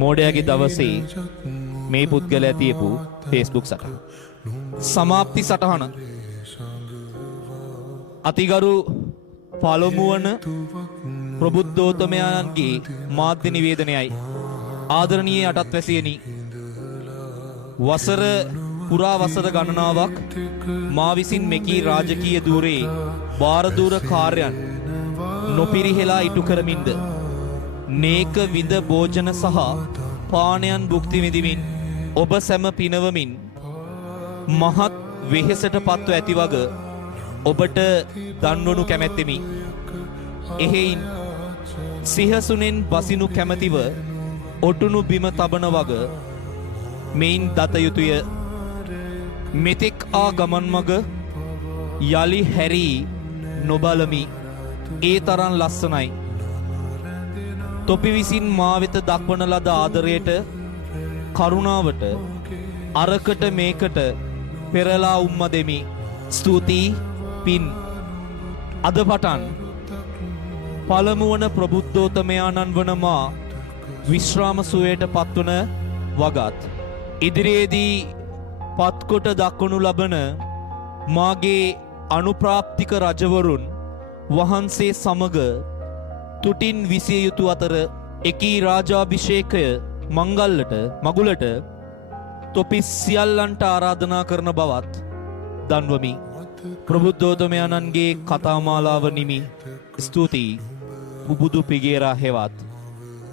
මෝඩයාගේ දවසේ මේ පුද්ගලයා තියපු Facebook සටහන. සමාප්ති සටහන. අතිගරු පළමුවන ප්‍රබුද්ධෝත්තමයන්ගේ මාධ්‍ය නිවේදනයයි. ආදරණීය යටත්වැසියනි, වසර පුරා වසර ගණනාවක් මා විසින් මෙකී රාජකීය ධූරයේ භාරදූර කාර්යයන් නොපිරිහෙලා ඉටු කරමින්ද නේක විඳ භෝජන සහ පානයන් භුක්ති විඳිමින් ඔබ සැම පිනවමින් මහත් වෙහෙසට පත්ව ඇති වග ඔබට දන්වනු කැමැත්තෙමි. එහෙයින් සිහසුනෙන් බසිනු කැමැතිව ඔටුනු බිම තබන වග මෙයින් දත යුතුය. මෙතෙක් ආ ගමන් මග යලි හැරී නොබලමි. ඒ තරම් ලස්සනයි. තොපි විසින් මා වෙත දක්වන ලද ආදරයට, කරුණාවට අරකට මේකට පෙරලා උම්ම දෙමි. ස්තුතියි පින්. අද පටන් පළමුවන ප්‍රබුද්ධෝත්තමයාණන් වන මා විශ්‍රාම සුවයට පත්වන වගත් ඉදිරියේදී පත්කොට දක්වනු ලබන මාගේ අනුප්‍රාප්තික රජවරුන් වහන්සේ සමග තුටින් විසිය යුතු අතර එකී රාජාභිෂේකය මගුලට තොපි සියල්ලන්ට ආරාධනා කරන බවත් දන්වමි. ප්‍රබුද්ධෝත්තමයන්ගේ කතාමාලාව නිමි. ස්තුතියි පුබුදු පිගේරා හෙවත්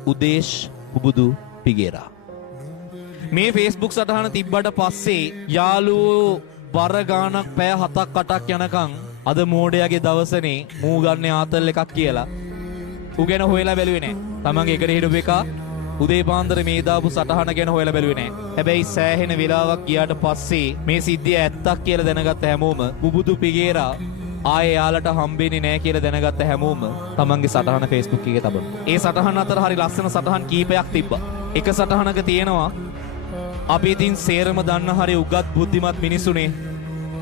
උදේශ් පුබුදු පිගේරා. මේ Facebook සටහන තිබ්බට පස්සේ යාළුවෝ බර ගානක් පැය 7-8ක් යනකම් අද මෝඩයාගේ දවසනේ මූ ගන්න ආතල් එකක් කියලා ඌ ගැන හොයලා බැලුවේ නෑ. තමන්ගේ එකට හිටපු එක උදේ පාන්දර මේ දාපු සටහන ගැන හොයලා බැලුවේ නෑ. හැබැයි සෑහෙන වෙලාවක් ගියාට පස්සේ මේ සිද්ධිය ඇත්තක් කියලා දැනගත්ත හැමෝම පුබුදු පිගේරා ආයේ යාලට හම්බෙන්නේ නෑ කියලා දැනගත්ත හැමෝම තමන්ගේ සටහන Facebook එකේ තබනවා. ඒ සටහන අතර හරි ලස්සන සටහන් කීපයක් තිබ්බා. එක සටහනක තියෙනවා අපි ඉතින් සේරම දන්න හරි උගත් බුද්ධිමත් මිනිසුනේ.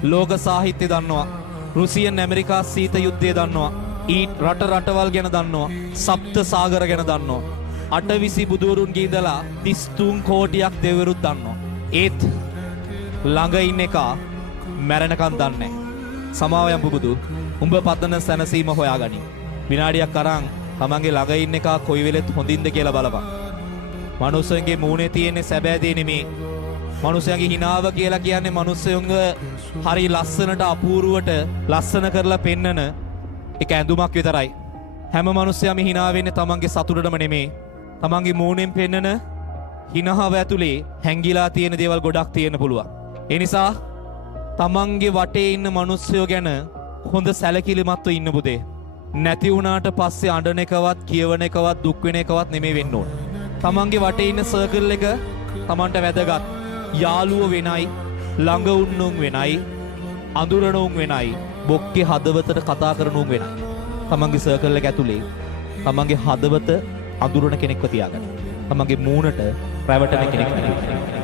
ලෝක සාහිත්‍ය දන්නවා. රුසියන් ඇමරිකා සීත යුද්ධය දන්නවා. ඊට රටවල් ගැන දන්නවා. සප්ත සාගර ගැන දන්නවා. අටවිසි බුදුවරුන්ගේ ඉඳලා 33 කෝටියක් දෙවිවරුත් දන්නවා. ඒත් ළඟ ඉන්න එක මැරෙනකන් දන්නේ නැහැ. සමාවයන් පුබුදු උඹ පතන සැනසීම හොයාගනි. විනාඩියක් අරන් තමන්ගේ ළඟ ඉන්න එක කොයි වෙලෙත් හොඳින්ද කියලා බලපන්. මනුස්සයන්ගේ මූණේ තියෙන සැබෑ දේ නෙමේ. මනුස්සයන්ගේ හිනාව කියලා කියන්නේ මනුස්සයන්ව හරි ලස්සනට අපූර්වට ලස්සන කරලා පෙන්නන එක ඇඳුමක් විතරයි. හැම මනුස්සයම හිනා වෙන්නේ තමන්ගේ සතුටටම නෙමේ. තමන්ගේ මූණෙන් පෙන්නන හිනාව ඇතුලේ හැංගිලා තියෙන දේවල් ගොඩක් තියෙන්න පුළුවන්. ඒ නිසා තමන්ගේ වටේ ඉන්න මනුස්සයෝ ගැන හොඳ සැලකිලිමත්ව ඉන්න පුතේ. නැති වුණාට පස්සේ අඬන එකවත් කියවන එකවත් දුක් වෙන එකවත් නෙමෙයි වෙන්න ඕන. තමන්ගේ වටේ ඉන්න සර්කල් එක තමන්ට වැදගත්. යාළුවෝ වෙනයි, ළඟ උන්නුන් වෙනයි, අඳුරන උන් වෙනයි, බොක්කේ හදවතට කතා කරන උන් වෙනයි. තමන්ගේ සර්කල් එක ඇතුලේ තමන්ගේ හදවත අඳුරන කෙනෙක්ව තියාගන්න. තමන්ගේ මූණට රැවටෙන කෙනෙක් නෙවෙයි.